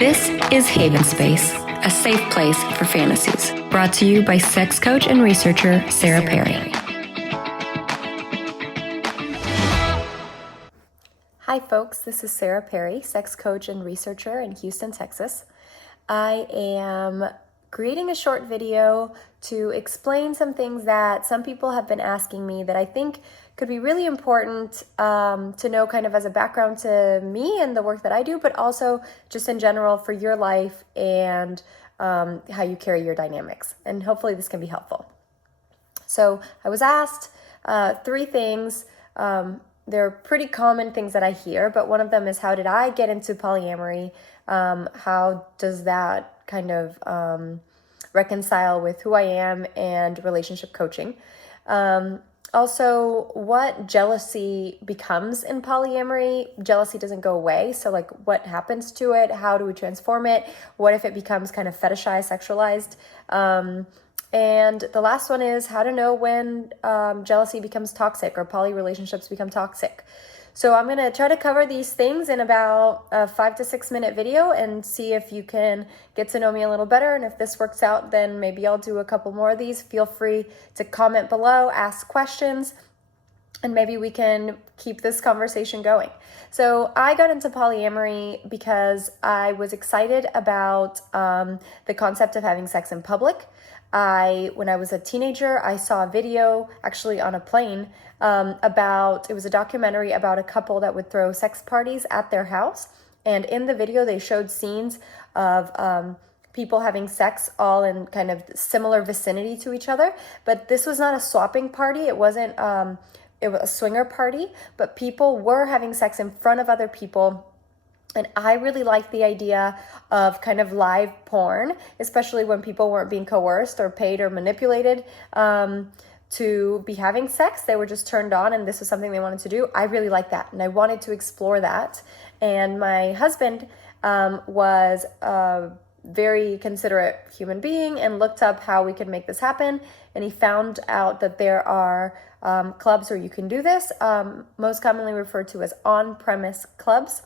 This is Haven Space, a safe place for fantasies, brought to you by sex coach and researcher Sarah Perry. Hi folks, this is Sarah Perry, sex coach and researcher in Houston, Texas. I am creating a short video to explain some things that some people have been asking me that I think could be really important to know kind of as a background to me and the work that I do, but also just in general for your life and how you carry your dynamics. And hopefully this can be helpful. So I was asked three things. They're pretty common things that I hear, but one of them is, how did I get into polyamory? How does that kind of reconcile with who I am and relationship coaching? Also, what jealousy becomes in polyamory. Jealousy doesn't go away, so like what happens to it? How do we transform it? What if it becomes kind of fetishized, sexualized? And the last one is how to know when jealousy becomes toxic or poly relationships become toxic. So I'm going to try to cover these things in about a 5 to 6 minute video and see if you can get to know me a little better. And if this works out, then maybe I'll do a couple more of these. Feel free to comment below, ask questions, and maybe we can keep this conversation going. So I got into polyamory because I was excited about the concept of having sex in public. When I was a teenager, I saw a video actually on a plane it was a documentary about a couple that would throw sex parties at their house. And in the video, they showed scenes of people having sex all in kind of similar vicinity to each other. But this was not a swapping party. It wasn't, it was a swinger party, but people were having sex in front of other people. And I really liked the idea of kind of live porn, especially when people weren't being coerced or paid or manipulated to be having sex. They were just turned on and this was something they wanted to do. I really liked that and I wanted to explore that. And my husband was a very considerate human being and looked up how we could make this happen. And he found out that there are clubs where you can do this, most commonly referred to as on-premise clubs.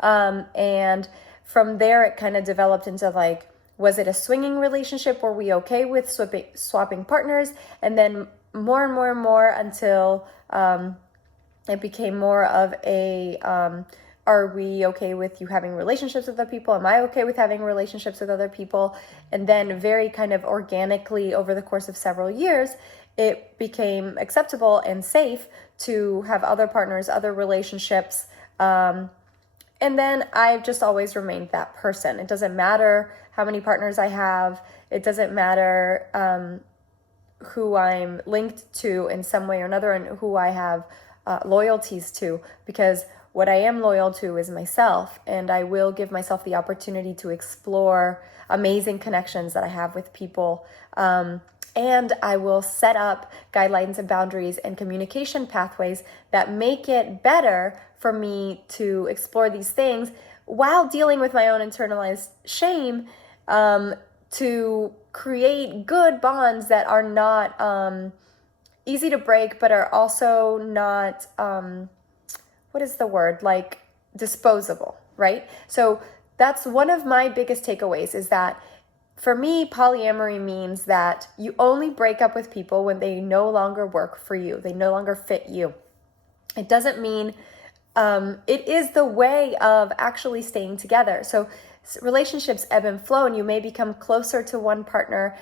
And from there, it kind of developed into like, was it a swinging relationship? Were we okay with swapping partners? And then more and more and more until it became more of a, are we okay with you having relationships with other people? Am I okay with having relationships with other people? And then very kind of organically over the course of several years, it became acceptable and safe to have other partners, other relationships, and then I've just always remained that person. It doesn't matter how many partners I have. It doesn't matter who I'm linked to in some way or another and who I have loyalties to, because what I am loyal to is myself, and I will give myself the opportunity to explore amazing connections that I have with people. And I will set up guidelines and boundaries and communication pathways that make it better for me to explore these things while dealing with my own internalized shame, to create good bonds that are not easy to break, but are also not, what is the word? Like disposable, right? So that's one of my biggest takeaways, is that for me, polyamory means that you only break up with people when they no longer work for you. They no longer fit you. It doesn't mean, it is the way of actually staying together. So relationships ebb and flow, and you may become closer to one partner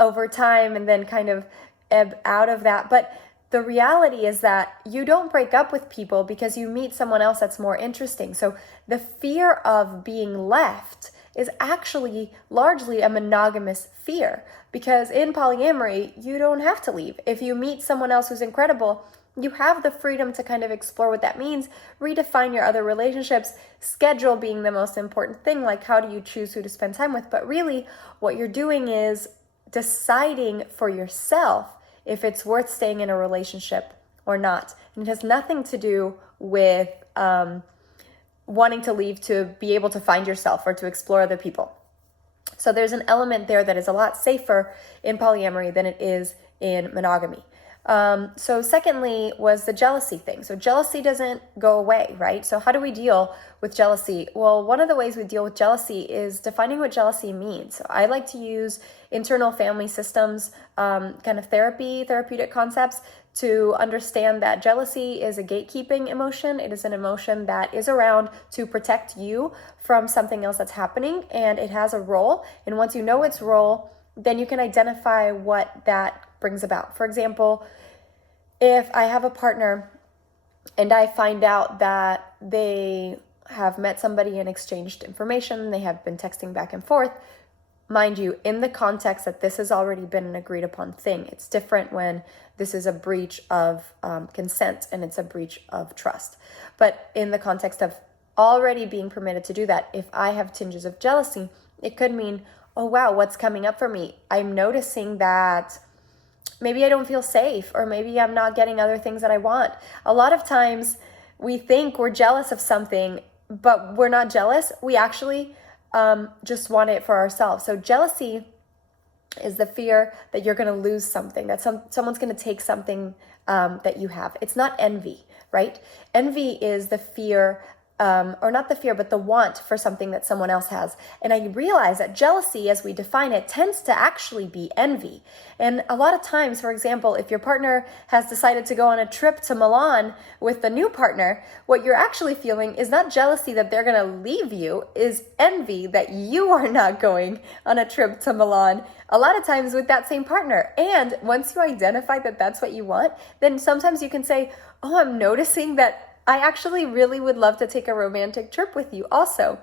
over time and then kind of ebb out of that. But the reality is that you don't break up with people because you meet someone else that's more interesting. So the fear of being left is actually largely a monogamous fear, because in polyamory, you don't have to leave. If you meet someone else who's incredible, you have the freedom to kind of explore what that means, redefine your other relationships, schedule being the most important thing, like how do you choose who to spend time with? But really what you're doing is deciding for yourself if it's worth staying in a relationship or not. And it has nothing to do with wanting to leave to be able to find yourself or to explore other people. So there's an element there that is a lot safer in polyamory than it is in monogamy. So secondly was the jealousy thing. So jealousy doesn't go away, right? So how do we deal with jealousy? Well, one of the ways we deal with jealousy is defining what jealousy means. So I like to use internal family systems, kind of therapeutic concepts to understand that jealousy is a gatekeeping emotion. It is an emotion that is around to protect you from something else that's happening, and it has a role. And once you know its role, then you can identify what that brings about. For example, if I have a partner and I find out that they have met somebody and exchanged information, they have been texting back and forth, mind you, in the context that this has already been an agreed upon thing. It's different when this is a breach of consent and it's a breach of trust. But in the context of already being permitted to do that, if I have tinges of jealousy, it could mean, oh wow, what's coming up for me? I'm noticing that maybe I don't feel safe, or maybe I'm not getting other things that I want. A lot of times we think we're jealous of something, but we're not jealous. We actually just want it for ourselves. So jealousy is the fear that you're going to lose something, that someone's going to take something that you have. It's not envy, right? Envy is the fear, or not the fear, but the want for something that someone else has. And I realize that jealousy, as we define it, tends to actually be envy. And a lot of times, for example, if your partner has decided to go on a trip to Milan with the new partner, what you're actually feeling is not jealousy that they're going to leave you, is envy that you are not going on a trip to Milan, a lot of times with that same partner. And once you identify that that's what you want, then sometimes you can say, oh, I'm noticing that I actually really would love to take a romantic trip with you also.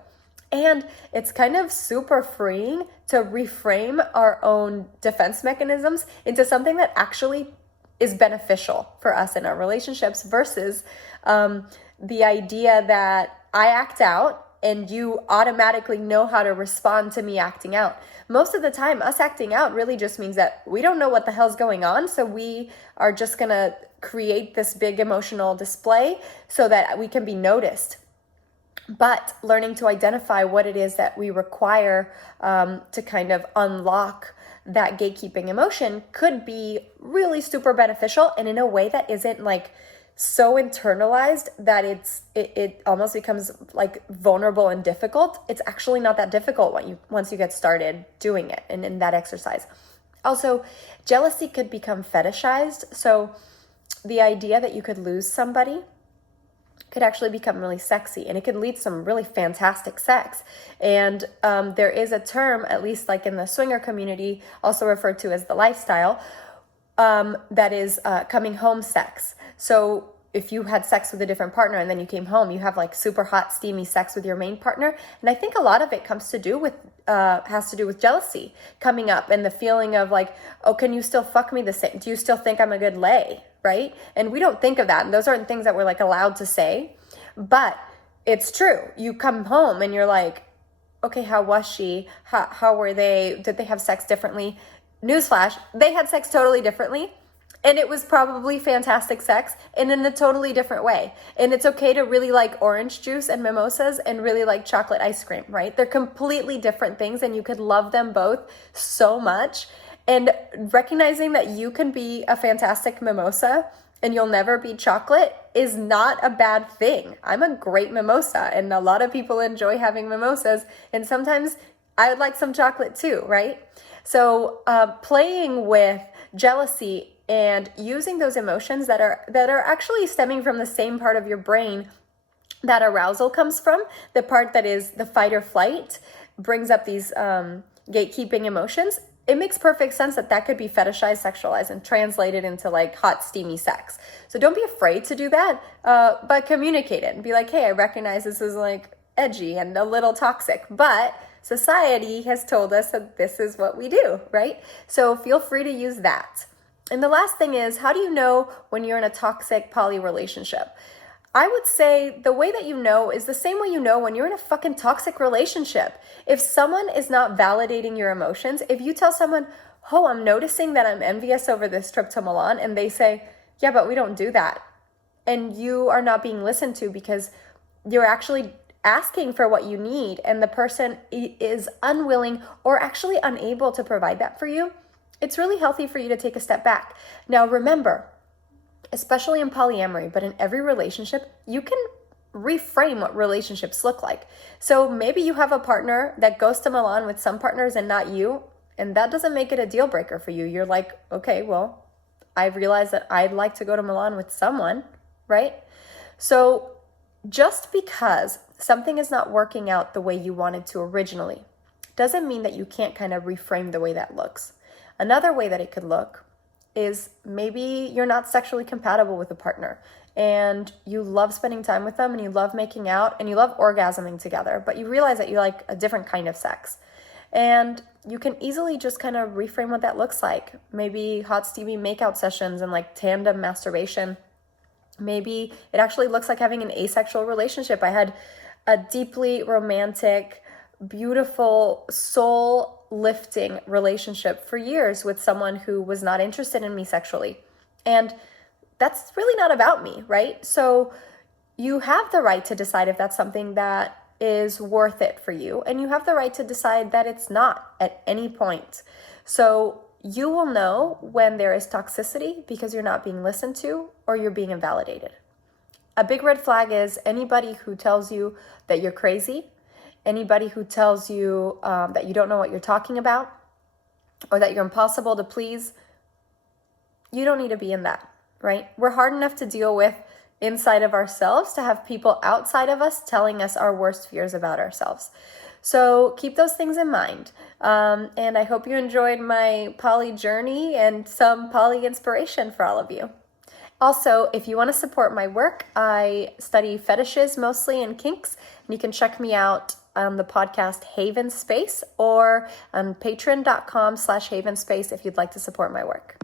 And it's kind of super freeing to reframe our own defense mechanisms into something that actually is beneficial for us in our relationships versus the idea that I act out and you automatically know how to respond to me acting out. Most of the time, us acting out really just means that we don't know what the hell's going on, so we are just gonna create this big emotional display so that we can be noticed. But learning to identify what it is that we require to kind of unlock that gatekeeping emotion could be really super beneficial, and in a way that isn't like so internalized that it almost becomes like vulnerable and difficult. It's actually not that difficult once you get started doing it and in that exercise. Also, jealousy could become fetishized. So the idea that you could lose somebody could actually become really sexy, and it could lead to some really fantastic sex. And there is a term, at least like in the swinger community, also referred to as the lifestyle, that is coming home sex. So if you had sex with a different partner and then you came home, you have like super hot, steamy sex with your main partner. And I think a lot of it has to do with jealousy coming up, and the feeling of like, oh, can you still fuck me the same? Do you still think I'm a good lay? Right? And we don't think of that. And those aren't things that we're like allowed to say, but it's true. You come home and you're like, okay, how was she? How were they? Did they have sex differently? Newsflash, they had sex totally differently. And it was probably fantastic sex and in a totally different way. And it's okay to really like orange juice and mimosas and really like chocolate ice cream, right? They're completely different things, and you could love them both so much. And recognizing that you can be a fantastic mimosa and you'll never be chocolate is not a bad thing. I'm a great mimosa, and a lot of people enjoy having mimosas. And sometimes I would like some chocolate too, right? So playing with jealousy and using those emotions that are actually stemming from the same part of your brain that arousal comes from, the part that is the fight or flight, brings up these gatekeeping emotions. It makes perfect sense that could be fetishized, sexualized, and translated into like hot, steamy sex. So don't be afraid to do that, but communicate it and be like, hey, I recognize this is like edgy and a little toxic, but society has told us that this is what we do, right? So feel free to use that. And the last thing is, how do you know when you're in a toxic poly relationship? I would say the way that you know is the same way you know when you're in a fucking toxic relationship. If someone is not validating your emotions, if you tell someone, oh, I'm noticing that I'm envious over this trip to Milan, and they say, yeah, but we don't do that, and you are not being listened to because you're actually asking for what you need, and the person is unwilling or actually unable to provide that for you, it's really healthy for you to take a step back. Now, remember, especially in polyamory, but in every relationship, you can reframe what relationships look like. So maybe you have a partner that goes to Milan with some partners and not you, and that doesn't make it a deal breaker for you. You're like, okay, well, I realize that I'd like to go to Milan with someone, right? So just because something is not working out the way you wanted to originally doesn't mean that you can't kind of reframe the way that looks. Another way that it could look is maybe you're not sexually compatible with a partner and you love spending time with them and you love making out and you love orgasming together, but you realize that you like a different kind of sex. And you can easily just kind of reframe what that looks like. Maybe hot steamy makeout sessions and like tandem masturbation. Maybe it actually looks like having an asexual relationship. I had a deeply romantic, beautiful, soul-lifting relationship for years with someone who was not interested in me sexually. And that's really not about me, right? So you have the right to decide if that's something that is worth it for you. And you have the right to decide that it's not at any point. So you will know when there is toxicity because you're not being listened to or you're being invalidated. A big red flag is anybody who tells you that you're crazy, anybody who tells you that you don't know what you're talking about or that you're impossible to please. You don't need to be in that, right? We're hard enough to deal with inside of ourselves to have people outside of us telling us our worst fears about ourselves. So keep those things in mind. And I hope you enjoyed my poly journey and some poly inspiration for all of you. Also, if you want to support my work, I study fetishes mostly and kinks, and you can check me out on the podcast Haven Space or on patreon.com/Haven Space if you'd like to support my work.